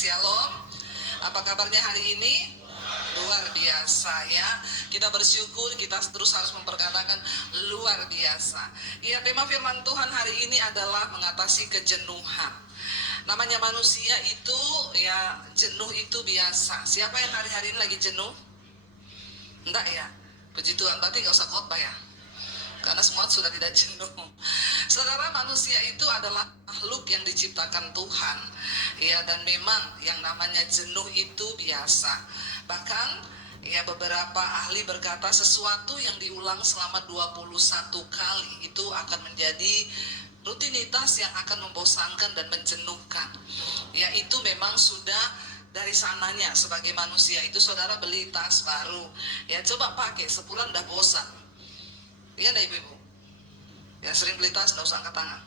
Shalom. Apa kabarnya hari ini? Luar biasa ya. Kita bersyukur, kita terus harus memperkatakan luar biasa. Ya, tema firman Tuhan hari ini adalah mengatasi kejenuhan. Namanya manusia itu ya, jenuh itu biasa. Siapa yang hari-hari ini lagi jenuh? Enggak ya? Puji Tuhan, berarti gak usah khotbah ya, karena semua sudah tidak jenuh. Saudara, manusia itu adalah makhluk yang diciptakan Tuhan ya, dan memang yang namanya jenuh itu biasa. Bahkan ya, beberapa ahli berkata sesuatu yang diulang selama 21 kali itu akan menjadi rutinitas yang akan membosankan dan menjenuhkan. Ya, itu memang sudah dari sananya. Sebagai manusia itu, saudara beli tas baru ya, coba pakai sebulan udah bosan. Iya dah ibu-ibu ya, sering beli tas nggak usah angkat tangan.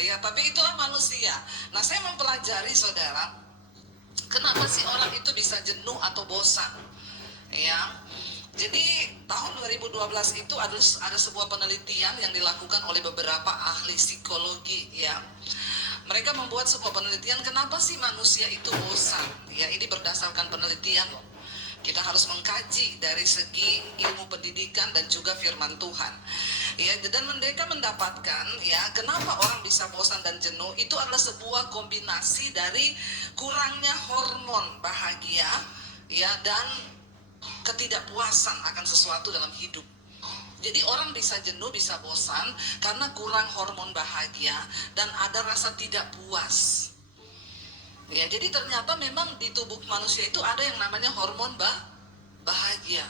Ya, tapi itulah manusia. Nah, saya mempelajari, saudara, kenapa sih orang itu bisa jenuh atau bosan ya. Jadi tahun 2012 itu ada sebuah penelitian yang dilakukan oleh beberapa ahli psikologi ya. Mereka membuat sebuah penelitian kenapa sih manusia itu bosan ya. Ini berdasarkan penelitian loh. Kita harus mengkaji dari segi ilmu pendidikan dan juga firman Tuhan ya. Dan mereka mendapatkan ya, kenapa orang bisa bosan dan jenuh itu adalah sebuah kombinasi dari kurangnya hormon bahagia ya, dan ketidakpuasan akan sesuatu dalam hidup. Jadi orang bisa jenuh, bisa bosan karena kurang hormon bahagia dan ada rasa tidak puas. Ya, jadi ternyata memang di tubuh manusia itu ada yang namanya hormon bahagia.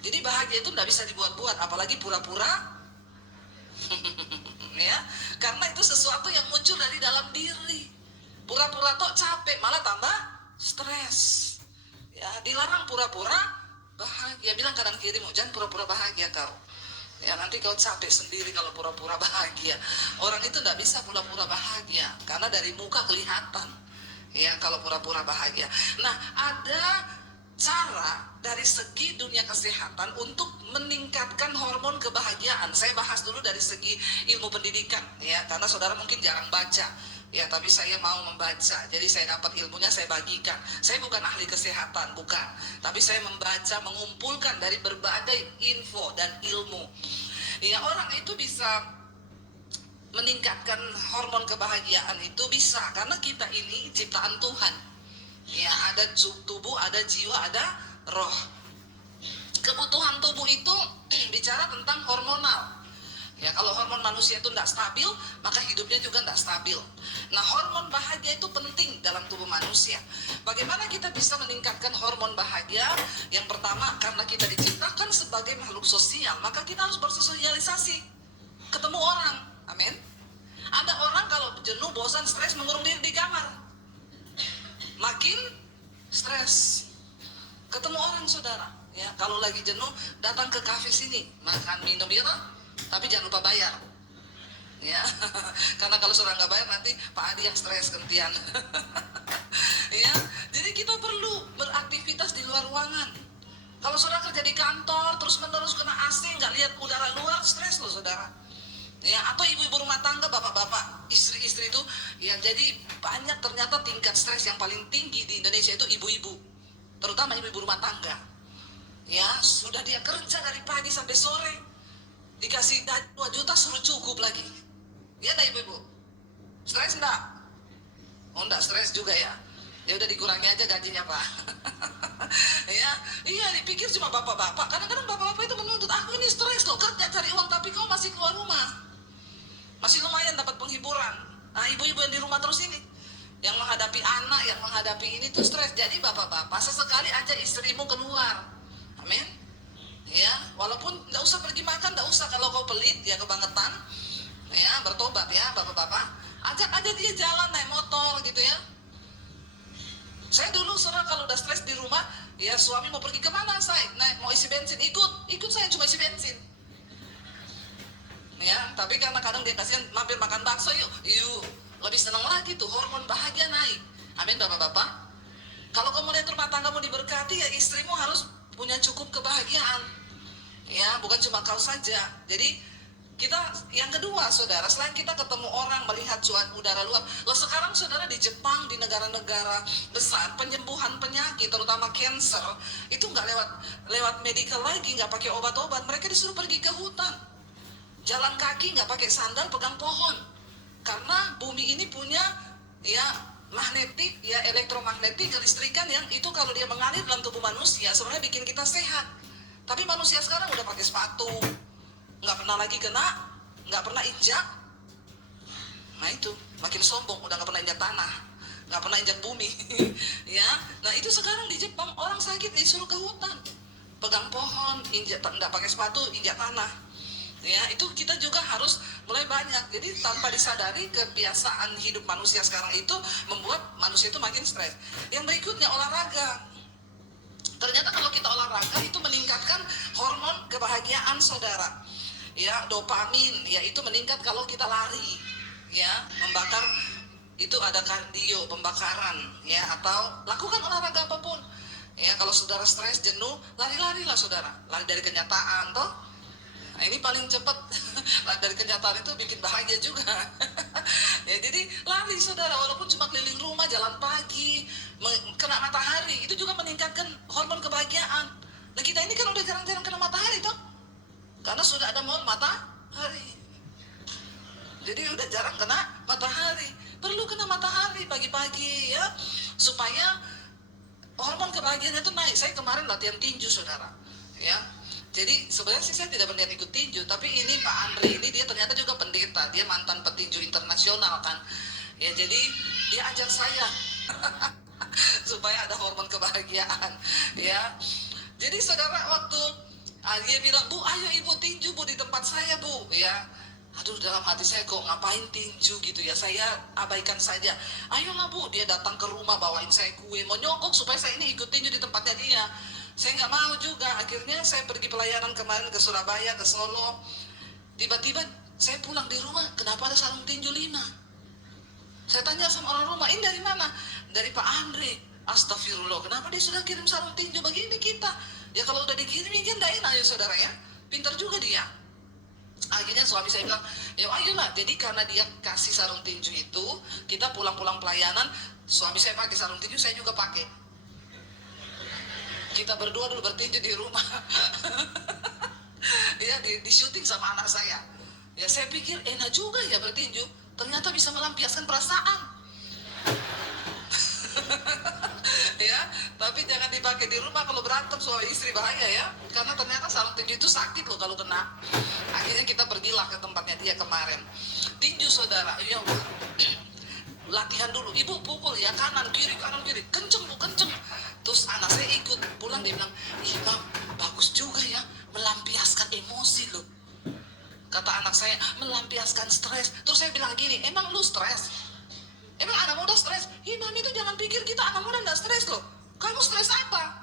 Jadi bahagia itu tidak bisa dibuat-buat, apalagi pura-pura. Ya, karena itu sesuatu yang muncul dari dalam diri. Pura-pura tok capek, malah tambah stres. Ya, dilarang pura-pura bahagia. Bilang kanan kirimu, jangan pura-pura bahagia kau ya, nanti kau capek sendiri kalau pura-pura bahagia. Orang itu tidak bisa pura-pura bahagia karena dari muka kelihatan ya kalau pura-pura bahagia. Nah, ada cara dari segi dunia kesehatan untuk meningkatkan hormon kebahagiaan. Saya bahas dulu dari segi ilmu pendidikan ya, karena saudara mungkin jarang baca ya, tapi saya mau membaca. Jadi saya dapat ilmunya, saya bagikan. Saya bukan ahli kesehatan, bukan. Tapi saya membaca, mengumpulkan dari berbagai info dan ilmu. Ya, orang itu bisa meningkatkan hormon kebahagiaan itu bisa karena kita ini ciptaan Tuhan. Ya, ada tubuh, ada jiwa, ada roh. Kebutuhan tubuh itu bicara tentang hormonal. Ya, kalau hormon manusia itu tidak stabil, maka hidupnya juga tidak stabil. Nah, hormon bahagia itu penting dalam tubuh manusia. Bagaimana kita bisa meningkatkan hormon bahagia? Yang pertama, karena kita diciptakan sebagai makhluk sosial, maka kita harus bersosialisasi, ketemu orang. Amin. Ada orang kalau jenuh, bosan, stres, mengurung diri di kamar, makin stres. Ketemu orang, saudara ya. Kalau lagi jenuh, datang ke kafe sini, makan minum ya, tapi jangan lupa bayar ya. Karena kalau saudara nggak bayar, nanti Pak Adi yang stres gantian. Ya, jadi kita perlu beraktivitas di luar ruangan. Kalau saudara kerja di kantor terus menerus kena AC, nggak lihat udara luar, stres loh saudara ya. Atau ibu-ibu rumah tangga, bapak-bapak, istri-istri itu ya. Jadi banyak ternyata tingkat stres yang paling tinggi di Indonesia itu ibu-ibu, terutama ibu-ibu rumah tangga ya. Sudah dia kerja dari pagi sampai sore, dikasih 2 juta suruh cukup lagi. Iya enggak ibu-ibu? Stres enggak? Oh enggak stres juga ya. Ya udah dikurangi aja gajinya, Pak. Ya, iya dipikir cuma bapak-bapak. Kadang-kadang bapak-bapak itu menuntut, aku ini stres loh, kerja cari uang tapi kau masih keluar rumah. Masih lumayan dapat penghiburan. Nah, ibu-ibu yang di rumah terus ini, yang menghadapi anak, yang menghadapi ini tuh stres. Jadi bapak-bapak, sesekali aja istrimu keluar. Amin. Ya, walaupun nggak usah pergi makan, nggak usah. Kalau kau pelit ya, kebangetan ya, bertobat ya bapak-bapak, ajak aja dia jalan naik motor gitu ya. Saya dulu saudara kalau udah stres di rumah ya, suami mau pergi kemana, saya naik mau isi bensin, ikut saya cuma isi bensin ya. Tapi karena kadang dia kasihan, mampir makan bakso yuk, lebih senang lagi tuh, hormon bahagia naik. Amin bapak-bapak. Kalau kamu lihat rumah tanggamu diberkati ya, istrimu harus punya cukup kebahagiaan ya, bukan cuma kau saja. Jadi Yang kedua, saudara, selain kita ketemu orang, melihat udara luar, sekarang saudara di Jepang, di negara-negara besar, penyembuhan penyakit, terutama cancer, itu nggak lewat medical lagi, nggak pakai obat-obat, mereka disuruh pergi ke hutan, jalan kaki, nggak pakai sandal, pegang pohon, karena bumi ini punya ya magnetik, ya elektromagnetik, kelistrikan yang itu kalau dia mengalir dalam tubuh manusia, sebenarnya bikin kita sehat. Tapi manusia sekarang udah pakai sepatu, nggak pernah lagi nggak pernah injak. Nah itu makin sombong, udah nggak pernah injak tanah, nggak pernah injak bumi. Ya, nah itu sekarang di Jepang orang sakit disuruh ke hutan, pegang pohon, injak, nggak pakai sepatu, injak tanah. Ya, itu kita juga harus mulai banyak. Jadi tanpa disadari kebiasaan hidup manusia sekarang itu membuat manusia itu makin stres. Yang berikutnya olahraga. Ternyata kalau kita olahraga itu meningkatkan hormon kebahagiaan, saudara. Ya, dopamin, ya itu meningkat kalau kita lari. Ya, membakar, itu ada kardio, pembakaran, ya, atau lakukan olahraga apapun. Ya, kalau saudara stres, jenuh, lari-larilah saudara. Lari dari kenyataan, toh. Nah, ini paling cepat. Lari dari kenyataan itu bikin bahagia juga. Ya, jadi lari saudara, walaupun cuma keliling rumah, jalan pagi, kena matahari, itu juga meningkatkan hormon kebahagiaan. Nah, kita ini kan udah jarang-jarang kena matahari toh, karena sudah ada mall matahari. Jadi udah jarang kena matahari. Perlu kena matahari pagi-pagi ya, supaya hormon kebahagiaan itu naik. Saya kemarin latihan tinju saudara, ya. Jadi sebenarnya sih saya tidak berniat ikut tinju, tapi ini Pak Andre ini dia ternyata juga pendeta, dia mantan petinju internasional kan. Ya, jadi dia ajak saya supaya ada hormon kebahagiaan, ya. Jadi saudara, waktu dia bilang, "Bu, ayo ibu tinju Bu di tempat saya Bu," ya. Aduh, dalam hati saya kok ngapain tinju gitu ya, saya abaikan saja. Ayolah Bu, dia datang ke rumah bawain saya kue, mau nyokok supaya saya ini ikut tinju di tempatnya dia. Saya nggak mau juga. Akhirnya saya pergi pelayanan kemarin ke Surabaya, ke Solo. Tiba-tiba saya pulang di rumah, kenapa ada sarung tinju 5? Saya tanya sama orang rumah, ini dari mana? Dari Pak Andre. Astagfirullah, kenapa dia sudah kirim sarung tinju begini kita? Ya kalau udah dikirimin kan nggak enak ya saudara ya. Pintar juga dia. Akhirnya suami saya bilang, ya ayolah. Jadi karena dia kasih sarung tinju itu, kita pulang-pulang pelayanan, suami saya pakai sarung tinju, saya juga pakai. Kita berdua dulu bertinju di rumah. Ya, di syuting sama anak saya. Ya, saya pikir enak juga ya bertinju. Ternyata bisa melampiaskan perasaan. Ya, tapi jangan dipakai di rumah kalau berantem suami istri, bahaya ya. Karena ternyata sarung tinju itu sakit loh kalau kena. Akhirnya kita pergilah ke tempatnya dia kemarin. Tinju saudara, ya latihan dulu, ibu pukul ya kanan kiri, kenceng Bu, kenceng. Terus anak saya ikut, pulang dia bilang, "Ih Bang, bagus juga ya, melampiaskan emosi loh." Kata anak saya, melampiaskan stres. Terus saya bilang gini, emang lu stres? Emang anak muda stres? Ih Mami itu jangan pikir kita anak muda gak stres loh. Kamu stres apa?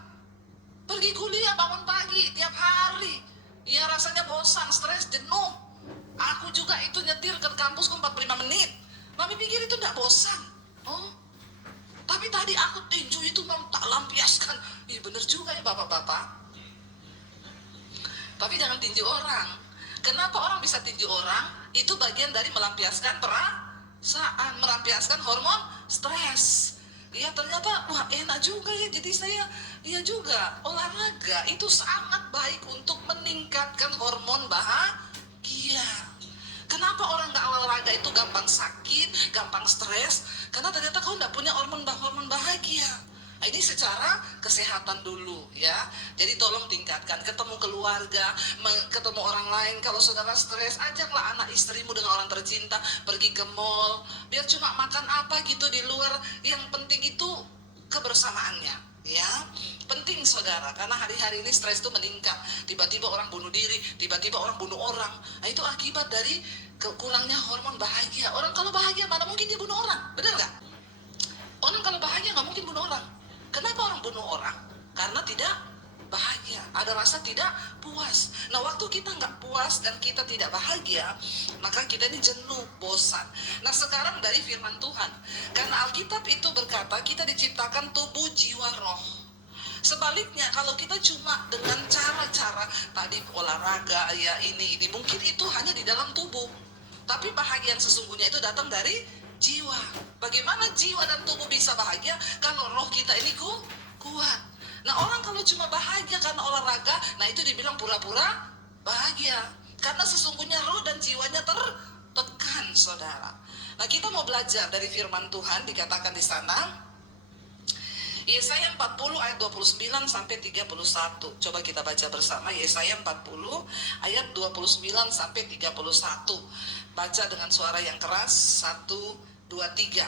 Pergi kuliah, bangun pagi, tiap hari. Ya rasanya bosan, stres, jenuh. Aku juga itu nyetir ke kampusku 45 menit. Mami pikir itu gak bosan. Oh, tapi tadi aku tinju itu mau tak lampiaskan. Iya bener juga ya bapak-bapak. Tapi jangan tinju orang. Kenapa orang bisa tinju orang? Itu bagian dari melampiaskan perasaan, melampiaskan hormon stres. Ya ternyata wah enak juga ya. Jadi saya iya juga olahraga itu sangat baik untuk meningkatkan hormon bahagia. Kenapa orang nggak olahraga itu gampang sakit, gampang stres? Karena ternyata kau nggak punya hormon bahagia. Nah, ini secara kesehatan dulu ya. Jadi tolong tingkatkan, ketemu keluarga, ketemu orang lain. Kalau saudara stres, ajaklah anak istrimu dengan orang tercinta pergi ke mall. Biar cuma makan apa gitu di luar. Yang penting itu kebersamaannya. Ya, penting saudara, karena hari-hari ini stres itu meningkat. Tiba-tiba orang bunuh diri, tiba-tiba orang bunuh orang. Nah, itu akibat dari kurangnya hormon bahagia. Orang kalau bahagia mana mungkin dia bunuh orang, benar nggak? Orang kalau bahagia nggak mungkin bunuh orang. Kenapa orang bunuh orang? Karena tidak bahagia, ada rasa tidak puas. Nah, waktu kita nggak puas dan kita tidak bahagia, maka kita ini jenuh, bosan. Nah, sekarang dari firman Tuhan, karena Alkitab itu berkata kita diciptakan tubuh, jiwa, roh. Sebaliknya kalau kita cuma dengan cara-cara tadi olahraga ya ini mungkin itu hanya di dalam tubuh. Tapi bahagia yang sesungguhnya itu datang dari jiwa. Bagaimana jiwa dan tubuh bisa bahagia kalau roh kita ini kuat. Nah, orang kalau cuma bahagia karena olahraga, nah itu dibilang pura-pura bahagia. Karena sesungguhnya roh dan jiwanya tertekan, saudara. Nah, kita mau belajar dari firman Tuhan, dikatakan di sana Yesaya 40 ayat 29 sampai 31. Coba kita baca bersama Yesaya 40 ayat 29 sampai 31. Baca dengan suara yang keras. 1, 2, 3.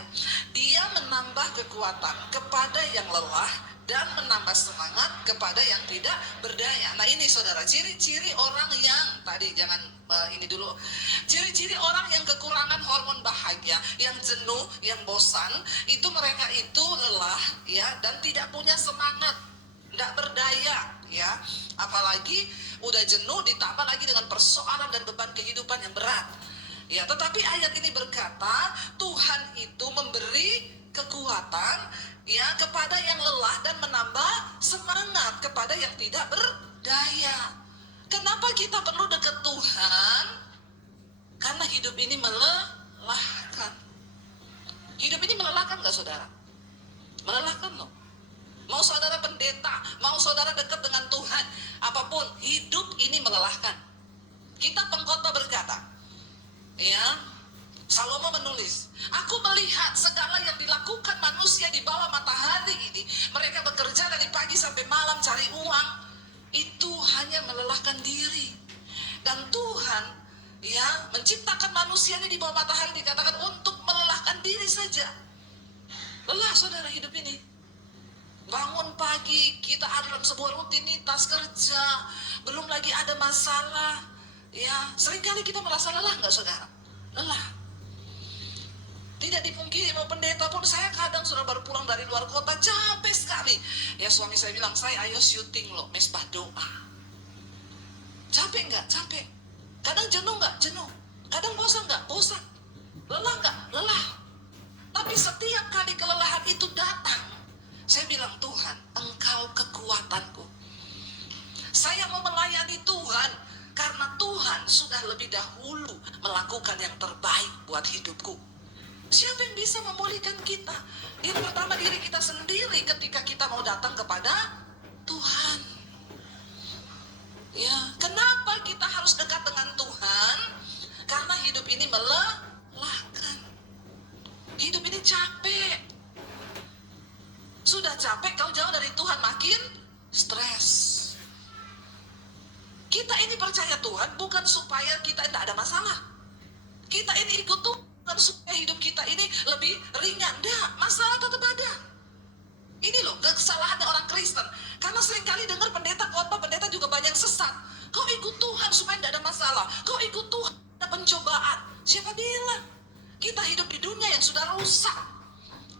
Dia menambah kekuatan kepada yang lelah dan menambah semangat kepada yang tidak berdaya. Nah, ini saudara, ciri-ciri orang yang tadi jangan ini dulu. Ciri-ciri orang yang kekurangan hormon bahagia, yang jenuh, yang bosan, itu mereka itu lelah ya dan tidak punya semangat, tidak berdaya ya. Apalagi udah jenuh ditambah lagi dengan persoalan dan beban kehidupan yang berat. Ya, tetapi ayat ini berkata, Tuhan itu memberi kekuatan ya kepada yang lelah dan menambah semangat kepada yang tidak berdaya. Kenapa kita perlu dekat Tuhan? Karena hidup ini melelahkan. Hidup ini melelahkan gak, saudara? Melelahkan loh. Mau saudara pendeta, mau saudara dekat dengan Tuhan, apapun, hidup ini melelahkan. Kita pengkhotbah berkata, ya, Salomo menulis, aku melihat segala yang dilakukan manusia di bawah matahari ini. Mereka bekerja dari pagi sampai malam cari uang. Itu hanya melelahkan diri. Dan Tuhan ya menciptakan manusia ini di bawah matahari dikatakan untuk melelahkan diri saja. Lelah, saudara, hidup ini. Bangun pagi, kita ada dalam sebuah rutinitas kerja. Belum lagi ada masalah. Ya, seringkali kita merasa lelah nggak, saudara? Lelah. Tidak dipungkiri, mau pendeta pun saya kadang sudah baru pulang dari luar kota, capek sekali. Ya, suami saya bilang, saya ayo syuting loh, mesbah doa. Capek nggak? Capek. Kadang jenuh nggak? Jenuh. Kadang bosan nggak? Bosan. Lelah nggak? Lelah. Tapi setiap kali kelelahan itu datang, saya bilang, Tuhan, Engkau kekuatanku. Saya mau melayani Tuhan, karena Tuhan sudah lebih dahulu melakukan yang terbaik buat hidupku. Siapa yang bisa memulihkan kita? Yang pertama diri kita sendiri ketika kita mau datang kepada Tuhan. Ya, kenapa kita harus dekat dengan Tuhan? Karena hidup ini melelahkan. Hidup ini capek. Sudah capek, kau jauh dari Tuhan, makin stres. Kita ini percaya Tuhan bukan supaya kita tidak ada masalah. Kita ini ikut Tuhan supaya hidup kita ini lebih ringan. Enggak, masalah tetap ada. Ini loh kesalahannya orang Kristen. Karena seringkali dengar pendeta khotbah, pendeta juga banyak sesat. Kau ikut Tuhan supaya tidak ada masalah. Kau ikut Tuhan ada pencobaan. Siapa bilang? Kita hidup di dunia yang sudah rusak.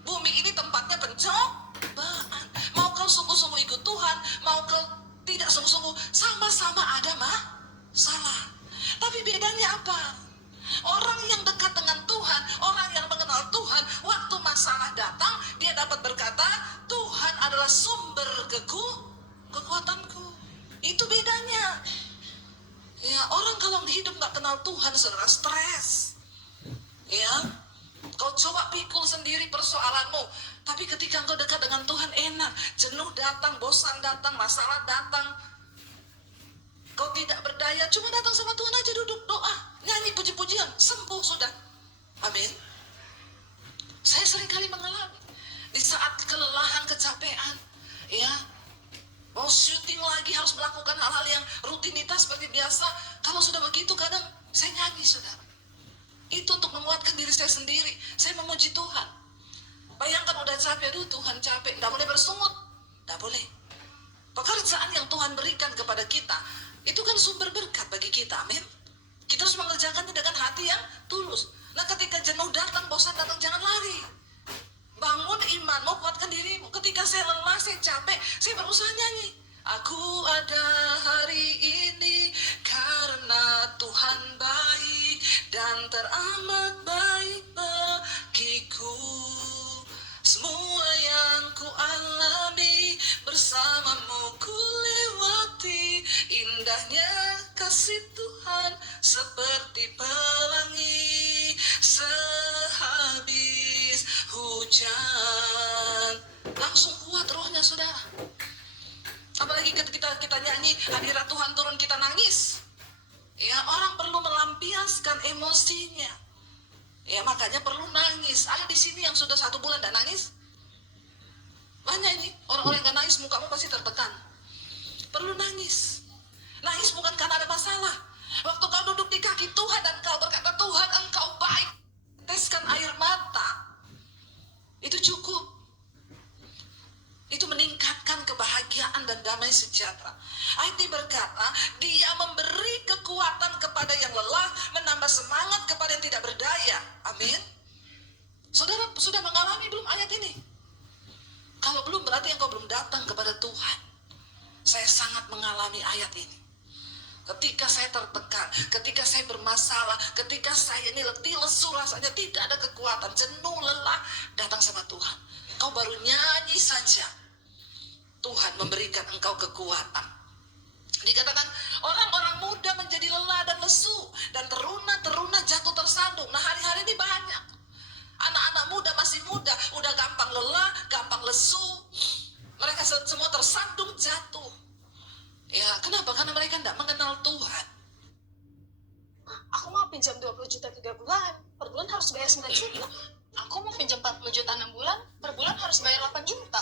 Bumi ini tempatnya pencobaan. Mau kau sungguh-sungguh ikut Tuhan, mau kau tidak sungguh-sungguh, sama-sama ada masalah. Tapi bedanya apa? Orang yang dekat dengan Tuhan, orang yang mengenal Tuhan, waktu masalah datang, dia dapat berkata, Tuhan adalah sumber kekuatanku. Itu bedanya. Ya, orang kalau hidup gak kenal Tuhan, saudara, stres. Ya, kau coba pikul sendiri persoalanmu. Tapi ketika engkau dekat dengan Tuhan, enak. Jenuh datang, bosan datang, masalah datang. Kau tidak berdaya, cuma datang sama Tuhan aja, duduk doa, nyanyi puji-pujian, sembuh sudah. Amin. Saya seringkali mengalami di saat kelelahan, kecapean, ya, mau syuting lagi harus melakukan hal-hal yang rutinitas seperti biasa. Kalau sudah begitu kadang saya nyanyi, saudara. Itu untuk menguatkan diri saya sendiri. Saya memuji Tuhan. Bayangkan udah capek, aduh Tuhan capek, tidak boleh bersungut, tidak boleh. Pekerjaan yang Tuhan berikan kepada kita itu kan sumber berkat bagi kita, amin. Kita harus mengerjakannya dengan hati yang tulus. Nah, ketika jenuh datang, bosan datang, jangan lari. Bangun imanmu, kuatkan dirimu. Ketika saya lelah, saya capek, saya berusaha nyanyi. Aku ada hari ini karena Tuhan baik dan teramat baik bagiku. Semua yang ku alami bersama indahnya kasih Tuhan seperti pelangi sehabis hujan. Langsung kuat rohnya, saudara. Apalagi ketika kita nyanyi hadirat Tuhan turun, kita nangis. Ya, orang perlu melampiaskan emosinya. Ya, makanya perlu nangis. Ada di sini yang sudah 1 bulan tidak nangis? Banyak ini orang-orang yang gak nangis, mukamu pasti tertekan. Perlu nangis. Nangis bukan karena ada masalah. Waktu kau duduk di kaki Tuhan dan kau berkata, Tuhan engkau baik, teteskan air mata, itu cukup. Itu meningkatkan kebahagiaan dan damai sejahtera. Ayat ini berkata, Dia memberi kekuatan kepada yang lelah, menambah semangat kepada yang tidak berdaya. Amin. Saudara sudah mengalami belum ayat ini? Kalau belum, berarti engkau belum datang kepada Tuhan. Saya sangat mengalami ayat ini. Ketika saya tertekan, ketika saya bermasalah, ketika saya ini letih, lesu, rasanya tidak ada kekuatan, jenuh, lelah, datang sama Tuhan. Kau baru nyanyi saja, Tuhan memberikan engkau kekuatan. Dikatakan orang-orang muda menjadi lelah dan lesu, dan teruna-teruna jatuh tersandung. Nah, hari-hari ini banyak anak-anak muda, masih muda, udah gampang lelah, gampang lesu. Mereka semua tersandung, jatuh. Ya, kenapa? Karena mereka tidak mengenal Tuhan. Aku mau pinjam 20 juta 3 bulan, per bulan harus bayar 9 juta. Aku mau pinjam 40 juta 6 bulan, per bulan harus bayar 8 juta.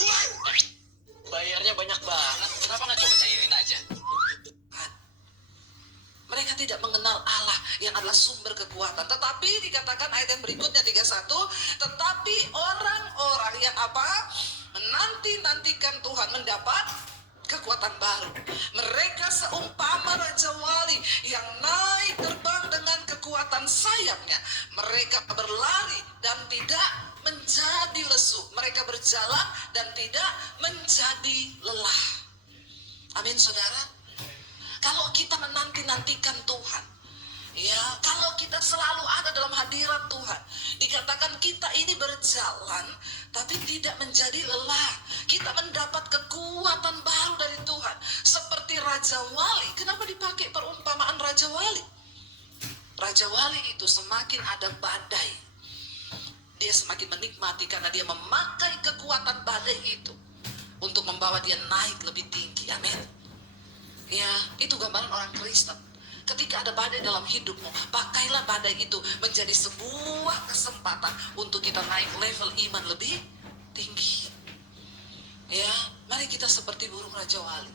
Bayarnya banyak banget, kenapa nggak coba cairin aja? Mereka tidak mengenal Allah yang adalah sumber kekuatan. Tetapi dikatakan ayat yang berikutnya 31, tetapi orang-orang yang apa? Menanti-nantikan Tuhan mendapat kekuatan baru. Mereka seumpama Raja Wali yang naik terbang dengan kekuatan sayapnya. Mereka berlari dan tidak menjadi lesu. Mereka berjalan dan tidak menjadi lelah. Amin, saudara. Kalau kita menanti-nantikan Tuhan, ya, kalau kita selalu ada dalam hadirat Tuhan, dikatakan kita ini berjalan tapi tidak menjadi lelah. Kita mendapat kekuatan baru dari Tuhan, seperti Raja Wali. Kenapa dipakai perumpamaan Raja Wali? Raja Wali itu semakin ada badai, dia semakin menikmati karena dia memakai kekuatan badai itu untuk membawa dia naik lebih tinggi. Amin. Ya, itu gambaran orang Kristen. Ketika ada badai dalam hidupmu, pakailah badai itu menjadi sebuah kesempatan untuk kita naik level iman lebih tinggi. Ya, mari kita seperti burung Raja Wali,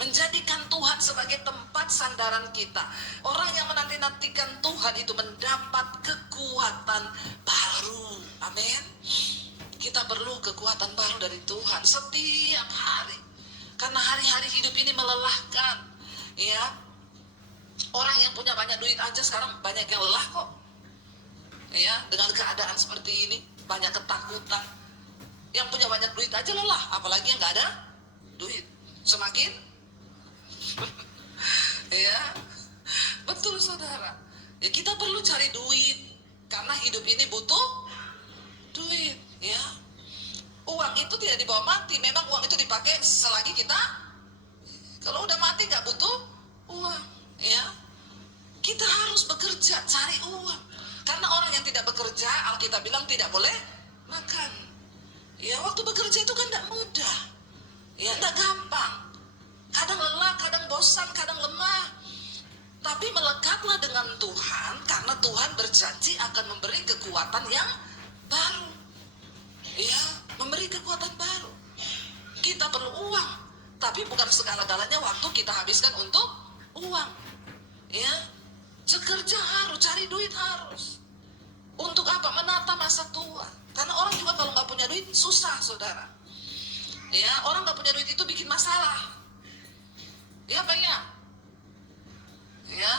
menjadikan Tuhan sebagai tempat sandaran kita. Orang yang menanti-nantikan Tuhan itu mendapat kekuatan baru. Amin. Kita perlu kekuatan baru dari Tuhan setiap hari. Karena hari-hari hidup ini melelahkan. Ya, orang yang punya banyak duit aja sekarang banyak yang lelah kok. Ya, dengan keadaan seperti ini, banyak ketakutan. Yang punya banyak duit aja lelah, apalagi yang nggak ada duit. Semakin ya, betul saudara. Ya, kita perlu cari duit karena hidup ini butuh duit. Ya, uang itu tidak dibawa mati. Memang uang itu dipakai selagi kita, kalau udah mati nggak butuh uang. Ya, kita harus bekerja, cari uang. Karena orang yang tidak bekerja, Alkitab bilang tidak boleh makan. Ya, waktu bekerja itu kan tidak mudah. Ya, tidak gampang. Kadang lelah, kadang bosan, kadang lemah. Tapi melekatlah dengan Tuhan, karena Tuhan berjanji akan memberi kekuatan yang baru. Ya, memberi kekuatan baru. Kita perlu uang, tapi bukan segala-galanya waktu kita habiskan untuk uang. Ya, bekerja harus, cari duit harus. Untuk apa? Menata masa tua. Karena orang juga kalau nggak punya duit susah, saudara. Ya, orang nggak punya duit itu bikin masalah. Ya, Pak ya. Ya,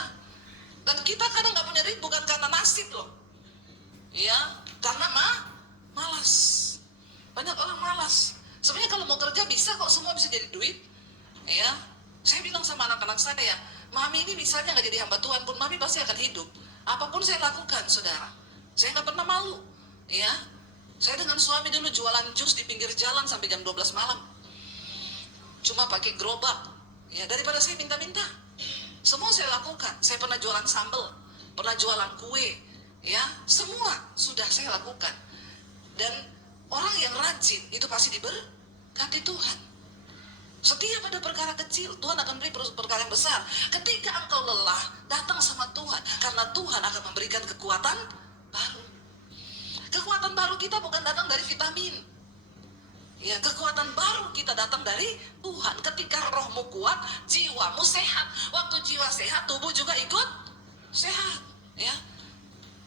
dan kita kadang nggak punya duit bukan karena nasib loh. Ya, karena malas. Banyak orang malas. Sebenarnya kalau mau kerja bisa kok, semua bisa jadi duit. Ya, saya bilang sama anak-anak saya, Mami ini misalnya nggak jadi hamba Tuhan pun, Mami pasti akan hidup. Apapun saya lakukan, saudara. Saya nggak pernah malu. Ya, saya dengan suami dulu jualan jus di pinggir jalan sampai jam 12 malam. Cuma pakai gerobak. Ya, daripada saya minta-minta. Semua saya lakukan. Saya pernah jualan sambal, pernah jualan kue, ya, semua sudah saya lakukan. Dan orang yang rajin itu pasti diberkati Tuhan. Setia pada perkara kecil, Tuhan akan beri perkara yang besar. Ketika engkau lelah, datang sama Tuhan, karena Tuhan akan memberikan kekuatan baru. Kekuatan baru kita bukan datang dari vitamin. Ya, kekuatan baru kita datang dari Tuhan. Ketika rohmu kuat, jiwamu sehat. Waktu jiwa sehat, tubuh juga ikut sehat. Ya,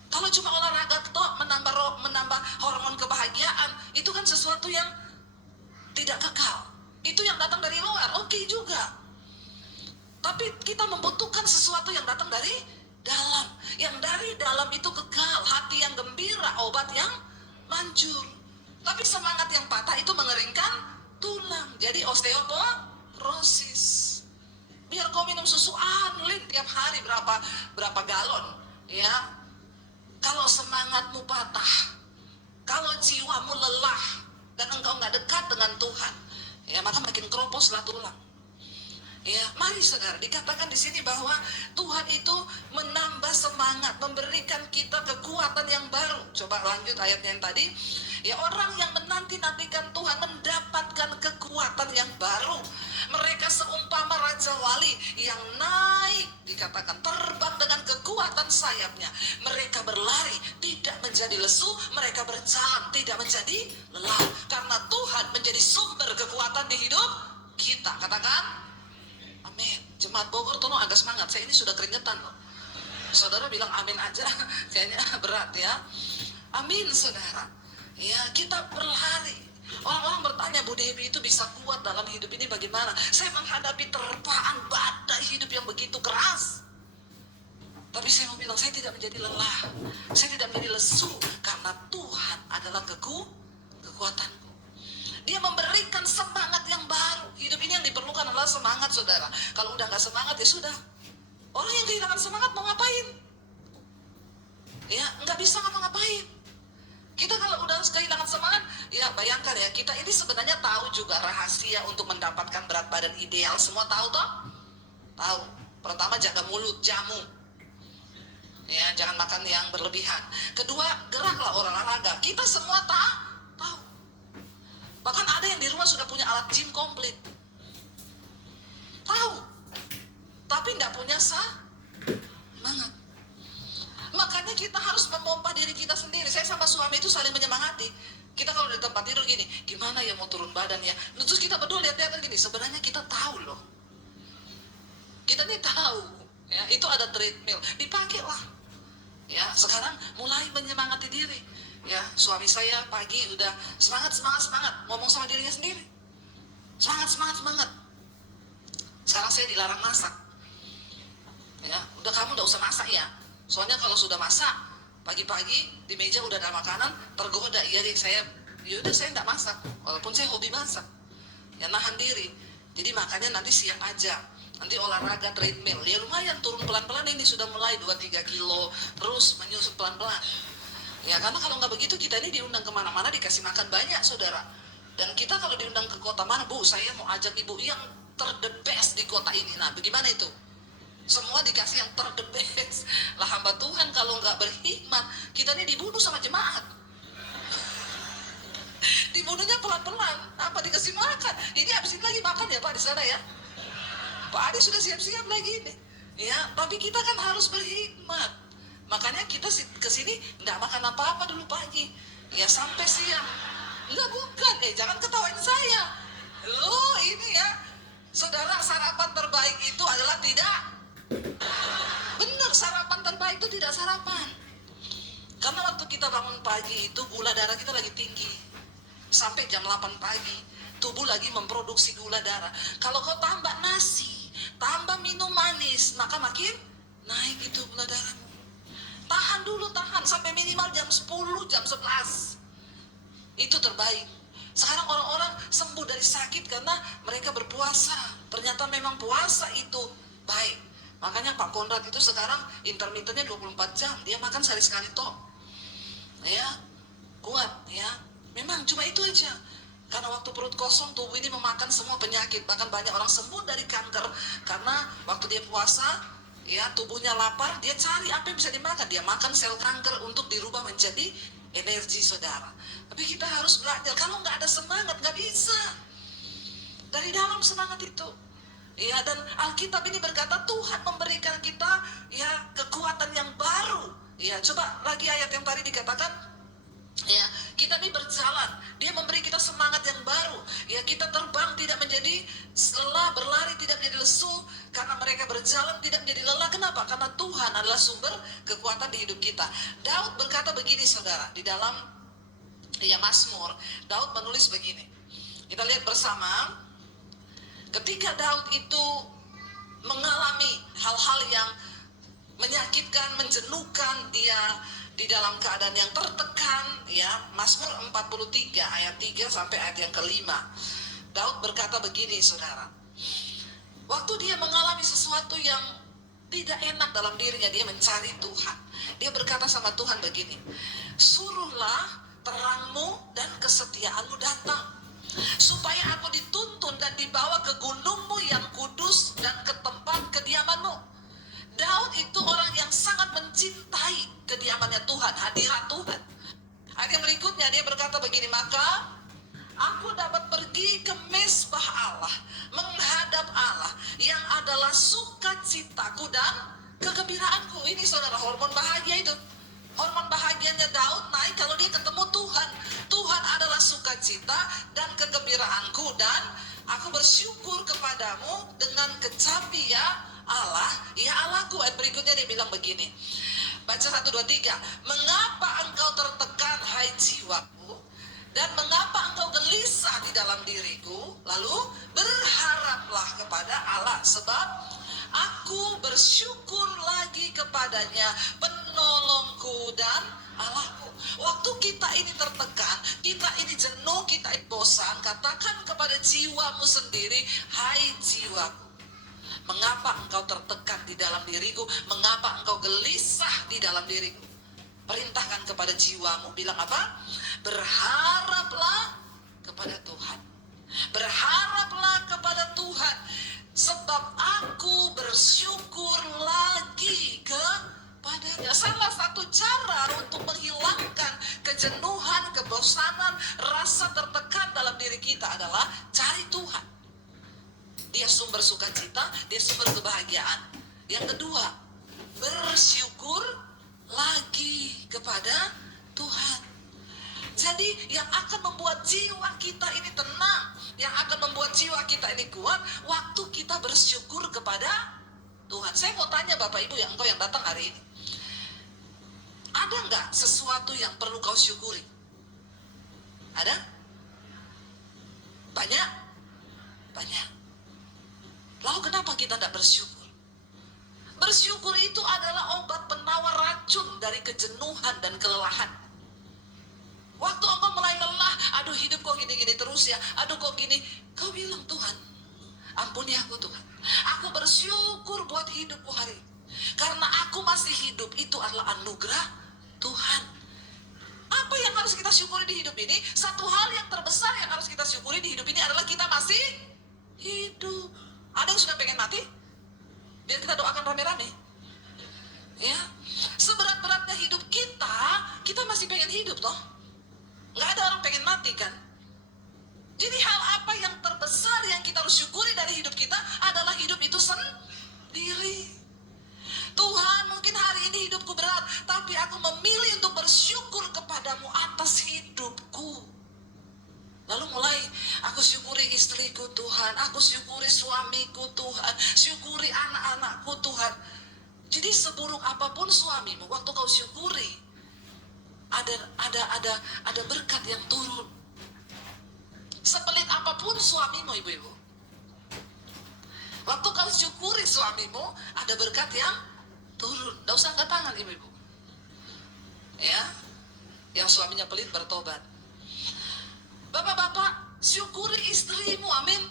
kalau cuma olahraga toh menambah hormon kebahagiaan, itu kan sesuatu yang tidak kekal. Itu yang datang dari luar, oke juga. Tapi kita membutuhkan sesuatu yang datang dari dalam. Yang dari dalam itu kekal. Hati yang gembira, obat yang manjur. Tapi semangat yang patah itu mengeringkan tulang. Jadi osteoporosis. Biar kau minum susu anlin tiap hari berapa galon. Ya, kalau semangatmu patah, kalau jiwamu lelah, dan engkau nggak dekat dengan Tuhan, ya maka makin keropos lah tulang. Ya, mari saudara, dikatakan di sini bahwa Tuhan itu menambah semangat, memberikan kita kekuatan yang baru. Coba lanjut ayatnya yang tadi. Ya, orang yang menanti-nantikan Tuhan mendapatkan kekuatan yang baru. Mereka seumpama Raja Wali yang naik, dikatakan terbang dengan kekuatan sayapnya. Mereka berlari, tidak menjadi lesu. Mereka berjalan, tidak menjadi lelah. Karena Tuhan menjadi sumber kekuatan di hidup kita. Katakan amin. Jemaat Bogor tolong agak semangat. Saya ini sudah keringetan loh. Saudara bilang amin aja, kayaknya berat ya. Amin saudara. Ya, kita berlari. Orang-orang bertanya, Bu Dewi itu bisa kuat dalam hidup ini bagaimana? Saya menghadapi terpaan badai hidup yang begitu keras. Tapi saya mau bilang, saya tidak menjadi lelah. Saya tidak menjadi lesu. Karena Tuhan adalah kekuatanku. Dia memberikan semangat yang baru. Hidup ini yang diperlukan adalah semangat, saudara. Kalau udah gak semangat, ya sudah. Orang yang kehilangan semangat mau ngapain? Ya, nggak bisa ngapa-ngapain. Kita kalau udah kehilangan semangat, ya bayangkan ya, kita ini sebenarnya tahu juga rahasia untuk mendapatkan berat badan ideal. Semua tahu toh? Tahu. Pertama, jaga mulut, jamu. Ya, jangan makan yang berlebihan. Kedua, geraklah olahraga. Kita semua tahu. Bahkan ada yang di rumah sudah punya alat gym komplit. Tahu. Tapi nggak punya semangat. Makanya kita harus memompa diri kita sendiri. Saya sama suami itu saling menyemangati. Kita kalau di tempat tidur gini, gimana ya mau turun badan ya? Terus kita berdua lihat-lihat gini, sebenarnya kita tahu loh. Kita nih tahu, ya itu ada treadmill, dipakai lah. Ya sekarang mulai menyemangati diri. Ya suami saya pagi udah semangat, ngomong sama dirinya sendiri. Semangat. Sekarang saya dilarang masak. Ya, udah kamu udah usah masak ya. Soalnya kalau sudah masak, pagi-pagi di meja udah ada makanan, tergoda. Iya deh, yaudah saya enggak masak. Walaupun saya hobi masak. Ya nahan diri. Jadi makanya nanti siang aja. Nanti olahraga treadmill. Ya lumayan turun pelan-pelan ini sudah mulai 2-3 kilo. Terus menyusut pelan-pelan. Ya karena kalau nggak begitu kita ini diundang kemana-mana dikasih makan banyak saudara. Dan kita kalau diundang ke kota mana, Bu, saya mau ajak ibu yang the best di kota ini. Nah bagaimana itu? Semua dikasih yang the best. Lah hamba Tuhan kalau nggak berhikmat, kita ini dibunuh sama jemaat. Dibunuhnya pelan-pelan. Apa dikasih makan? Ini habis ini lagi makan ya Pak di sana ya. Pak Adi sudah siap-siap lagi nih. Ya, tapi kita kan harus berhikmat. Makanya kita kesini nggak makan apa-apa dulu pagi. Ya sampai siang. Enggak bukan. Jangan ketawain saya. Loh ini ya. Saudara, sarapan terbaik itu adalah tidak. Benar, sarapan terbaik itu tidak sarapan. Karena waktu kita bangun pagi itu gula darah kita lagi tinggi. Sampai jam 8 pagi tubuh lagi memproduksi gula darah. Kalau kau tambah nasi, tambah minum manis, maka makin naik itu gula darahmu. Tahan dulu, sampai minimal jam 10, jam 11. Itu terbaik. Sekarang orang-orang sembuh dari sakit karena mereka berpuasa. Ternyata memang puasa itu baik. Makanya Pak Konrad itu sekarang intermittennya 24 jam. Dia makan sehari sekali toh. Ya, kuat ya. Memang cuma itu aja. Karena waktu perut kosong, tubuh ini memakan semua penyakit. Bahkan banyak orang sembuh dari kanker karena waktu dia puasa, ya tubuhnya lapar, dia cari apa yang bisa dimakan. Dia makan sel kanker untuk dirubah menjadi energi, saudara. Tapi kita harus belajar. Kalau nggak ada semangat, nggak bisa. Dari dalam semangat itu. Ya, dan Alkitab ini berkata Tuhan memberikan kita ya kekuatan yang baru. Ya, coba lagi ayat yang tadi dikatakan, ya, kita ini berjalan, dia memberi kita semangat yang baru. Ya, kita terbang tidak menjadi lelah, berlari tidak menjadi lesu, karena mereka berjalan tidak menjadi lelah. Kenapa? Karena Tuhan adalah sumber kekuatan di hidup kita. Daud berkata begini, saudara, di dalam ya Mazmur, Daud menulis begini. Kita lihat bersama, ketika Daud itu mengalami hal-hal yang menyakitkan, menjenuhkan, dia di dalam keadaan yang tertekan, ya, Mazmur 43 ayat 3 sampai ayat yang kelima. Daud berkata begini, saudara. Waktu dia mengalami sesuatu yang tidak enak dalam dirinya, dia mencari Tuhan. Dia berkata sama Tuhan begini, suruhlah terangmu dan kesetiaanmu datang, supaya aku dituntun dan dibawa ke gunungmu yang kudus dan ke tempat kediamanmu. Daud itu orang yang sangat mencintai kediamannya Tuhan, hadirat Tuhan. Ayat yang berikutnya dia berkata begini, maka aku dapat pergi ke mezbah Allah, menghadap Allah yang adalah sukacitaku dan kegembiraanku. Ini saudara, hormon bahagia itu. Hormon bahagianya Daud naik kalau dia ketemu Tuhan. Tuhan adalah sukacita dan kegembiraanku, dan aku bersyukur kepadamu dengan kecapi ya Allah, ya Allahku. Ayat berikutnya dia bilang begini, baca 1, 2, 3. Mengapa engkau tertekan, hai jiwaku, dan mengapa engkau gelisah di dalam diriku? Lalu berharaplah kepada Allah, sebab aku bersyukur lagi kepadanya, penolongku dan Allahku. Waktu kita ini tertekan, kita ini jenuh, kita ini bosan, katakan kepada jiwamu sendiri, hai jiwaku, mengapa engkau tertekan di dalam diriku? Mengapa engkau gelisah di dalam diriku? Perintahkan kepada jiwamu, bilang apa? Berharaplah kepada Tuhan. Berharaplah kepada Tuhan, sebab aku bersyukur lagi kepadanya. Salah satu cara untuk menghilangkan kejenuhan, kebosanan, rasa tertekan dalam diri kita adalah cari Tuhan. Dia sumber sukacita, dia sumber kebahagiaan. Yang kedua, bersyukur lagi kepada Tuhan. Jadi yang akan membuat jiwa kita ini tenang, yang akan membuat jiwa kita ini kuat, waktu kita bersyukur kepada Tuhan. Saya mau tanya Bapak Ibu yang engkau yang datang hari ini, ada nggak sesuatu yang perlu kau syukuri? Ada? Banyak? Banyak. Lalu kenapa kita tidak bersyukur? Bersyukur itu adalah obat penawar racun dari kejenuhan dan kelelahan. Waktu engkau mulai lelah, aduh hidup kok gini-gini terus ya, aduh kok gini, kau bilang Tuhan, ampuni aku Tuhan. Aku bersyukur buat hidupku hari ini. Karena aku masih hidup, itu adalah anugerah Tuhan. Apa yang harus kita syukuri di hidup ini? Satu hal yang terbesar yang harus kita syukuri di hidup ini adalah kita masih hidup. Ada yang sudah pengen mati? Biar kita doakan rame-rame. Ya, seberat-beratnya hidup kita, kita masih pengen hidup toh. Nggak ada orang pengen mati kan? Jadi hal apa yang terbesar yang kita harus syukuri dari hidup kita adalah hidup itu sendiri. Tuhan, mungkin hari ini hidupku berat, tapi aku memilih untuk bersyukur kepadamu atas hidupku. Lalu mulai, aku syukuri istriku Tuhan, aku syukuri suamiku Tuhan, syukuri anak-anakku Tuhan. Jadi seburuk apapun suamimu, waktu kau syukuri, ada berkat yang turun. Sepelit apapun suamimu, ibu-ibu, waktu kau syukuri suamimu, ada berkat yang turun. Tidak usah angkat tangan, ibu-ibu. Ya, yang suaminya pelit bertobat. Bapak-bapak, syukuri istrimu, amin.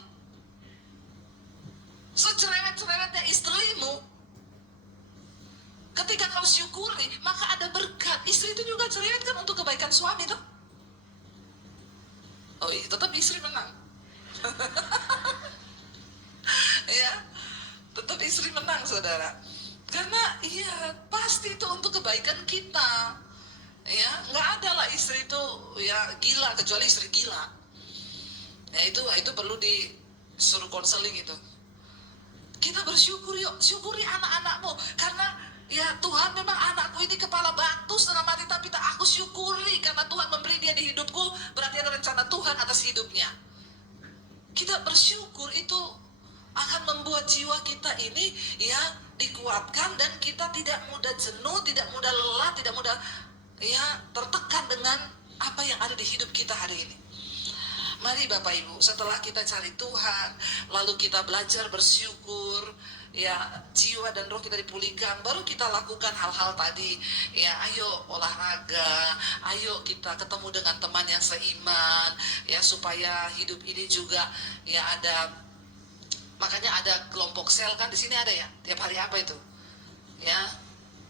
Secerewet-cerewetnya istrimu, ketika kau syukuri, maka ada berkat. Istri itu juga cerewet kan untuk kebaikan suami tuh. Oh iya, tetap istri menang. Ya, tetap istri menang, saudara. Karena iya, pasti itu untuk kebaikan kita. Ya, nggak ada lah istri itu ya gila kecuali istri gila. Ya itu perlu disuruh konseling itu. Kita bersyukur yuk, syukuri anak-anakmu karena ya Tuhan memang anakku ini kepala batu setengah mati tapi tak aku syukuri karena Tuhan memberi dia di hidupku, berarti ada rencana Tuhan atas hidupnya. Kita bersyukur itu akan membuat jiwa kita ini ya dikuatkan dan kita tidak mudah jenuh, tidak mudah lelah, tidak mudah ya tertekan dengan apa yang ada di hidup kita hari ini. Mari Bapak Ibu, setelah kita cari Tuhan, lalu kita belajar bersyukur, ya jiwa dan roh kita dipulihkan, baru kita lakukan hal-hal tadi. Ya ayo olahraga, ayo kita ketemu dengan teman yang seiman, ya supaya hidup ini juga ya ada. Makanya ada kelompok sel kan di sini ada ya. Tiap hari apa itu? Ya,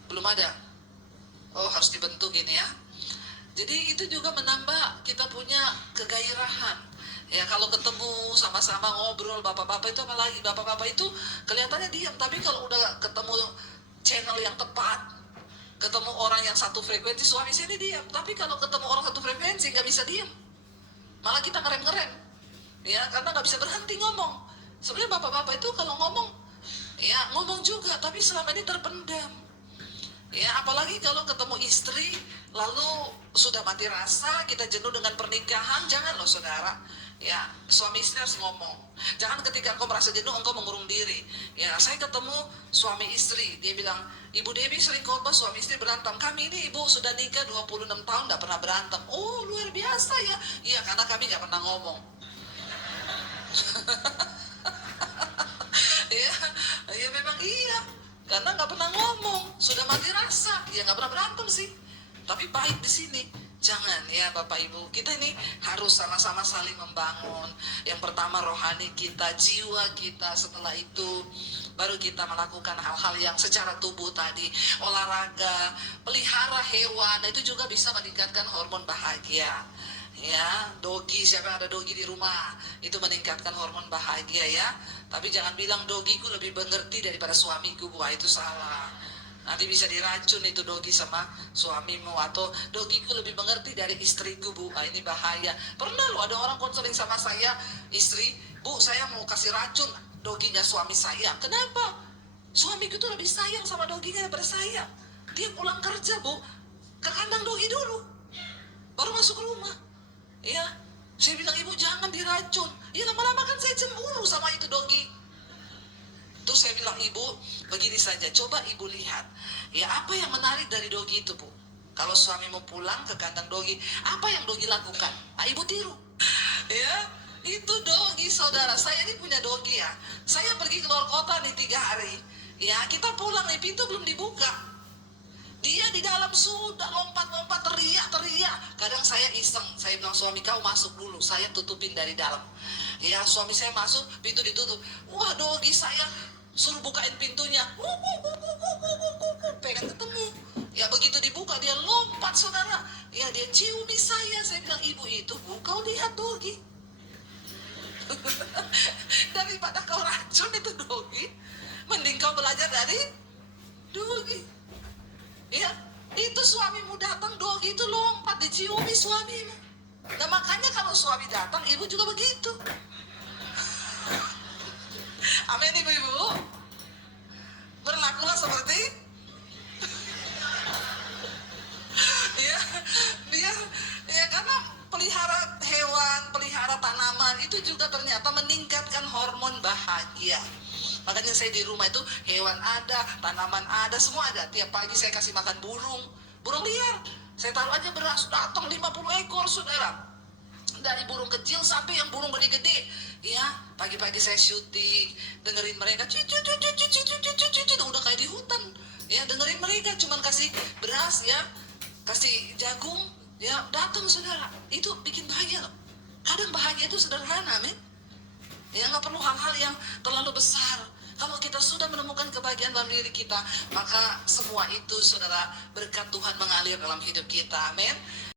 belum ada. Oh harus dibentuk ini ya. Jadi itu juga menambah kita punya kegairahan. Ya kalau ketemu sama-sama ngobrol bapak-bapak itu apalagi bapak-bapak itu kelihatannya diam, tapi kalau udah ketemu channel yang tepat, ketemu orang yang satu frekuensi, suami saya ini diam. Tapi kalau ketemu orang satu frekuensi nggak bisa diam, malah kita ngerem-ngerem. Ya karena nggak bisa berhenti ngomong. Sebenarnya bapak-bapak itu kalau ngomong, ya ngomong juga, tapi selama ini terpendam. Ya apalagi kalau ketemu istri lalu sudah mati rasa, kita jenuh dengan pernikahan, jangan loh saudara. Ya suami istri harus ngomong. Jangan ketika engkau merasa jenuh engkau mengurung diri. Ya saya ketemu suami istri, dia bilang, Ibu Dewi sering khotbah suami istri berantem. Kami ini ibu sudah nikah 26 tahun gak pernah berantem. Oh luar biasa ya. Iya karena kami gak pernah ngomong. Ya memang iya. Karena nggak pernah ngomong, sudah mati rasa, ya nggak pernah berantem sih. Tapi baik di sini, jangan ya Bapak Ibu. Kita ini harus sama-sama saling membangun. Yang pertama rohani kita, jiwa kita. Setelah itu baru kita melakukan hal-hal yang secara tubuh tadi, olahraga, pelihara hewan, itu juga bisa meningkatkan hormon bahagia. Ya, dogi, siapa yang ada dogi di rumah, itu meningkatkan hormon bahagia ya. Tapi jangan bilang dogiku lebih mengerti daripada suamiku, wah itu salah. Nanti bisa diracun itu dogi sama suamimu, atau dogiku lebih mengerti dari istriku, bu, ini bahaya. Pernah loh ada orang konseling sama saya, istri, bu saya mau kasih racun doginya suami saya. Kenapa? Suamiku tuh lebih sayang sama doginya daripada saya. Dia pulang kerja, bu, ke kandang dogi dulu, baru masuk rumah. Ya, saya bilang ibu jangan diracun. Ya lama-lama kan saya cemburu sama itu dogi. Terus saya bilang ibu begini saja, coba ibu lihat. Ya apa yang menarik dari dogi itu bu? Kalau suami mau pulang ke kandang dogi, apa yang dogi lakukan? Ibu tiru. Ya, itu dogi saudara. Saya ini punya dogi ya. Saya pergi keluar kota nih 3 hari. Ya kita pulang nih pintu belum dibuka. Dia di dalam sudah lompat-lompat teriak-teriak. Kadang saya iseng, saya bilang suami kau masuk dulu, saya tutupin dari dalam. Ya suami saya masuk, pintu ditutup. Wah dogi saya suruh bukain pintunya. Pengen ketemu. Ya begitu dibuka dia lompat saudara. Ya dia ciumi saya. Saya bilang ibu itu bu, kau lihat dogi. Daripada kau racun itu dogi, mending kau belajar dari dogi. Ya, itu suamimu datang dogi itu lompat diciumi suamimu. Nah makanya kalau suami datang ibu juga begitu. Amin ibu-ibu. Berlakulah seperti ya, ya karena pelihara hewan, pelihara tanaman itu juga ternyata meningkatkan hormon bahagia. Makanya saya di rumah itu hewan ada, tanaman ada, semua ada. Tiap pagi saya kasih makan burung liar. Saya taruh aja beras, datang 50 ekor saudara. Dari burung kecil sampai yang burung gede-gede. Ya, pagi-pagi saya syuting, dengerin mereka, udah kayak di hutan. Ya, dengerin mereka, cuman kasih beras ya, kasih jagung, ya datang saudara. Itu bikin bahagia loh. Kadang bahagia itu sederhana, men. Ya nggak perlu hal-hal yang terlalu besar. Kalau kita sudah menemukan kebahagiaan dalam diri kita, maka semua itu saudara berkat Tuhan mengalir dalam hidup kita. Amin.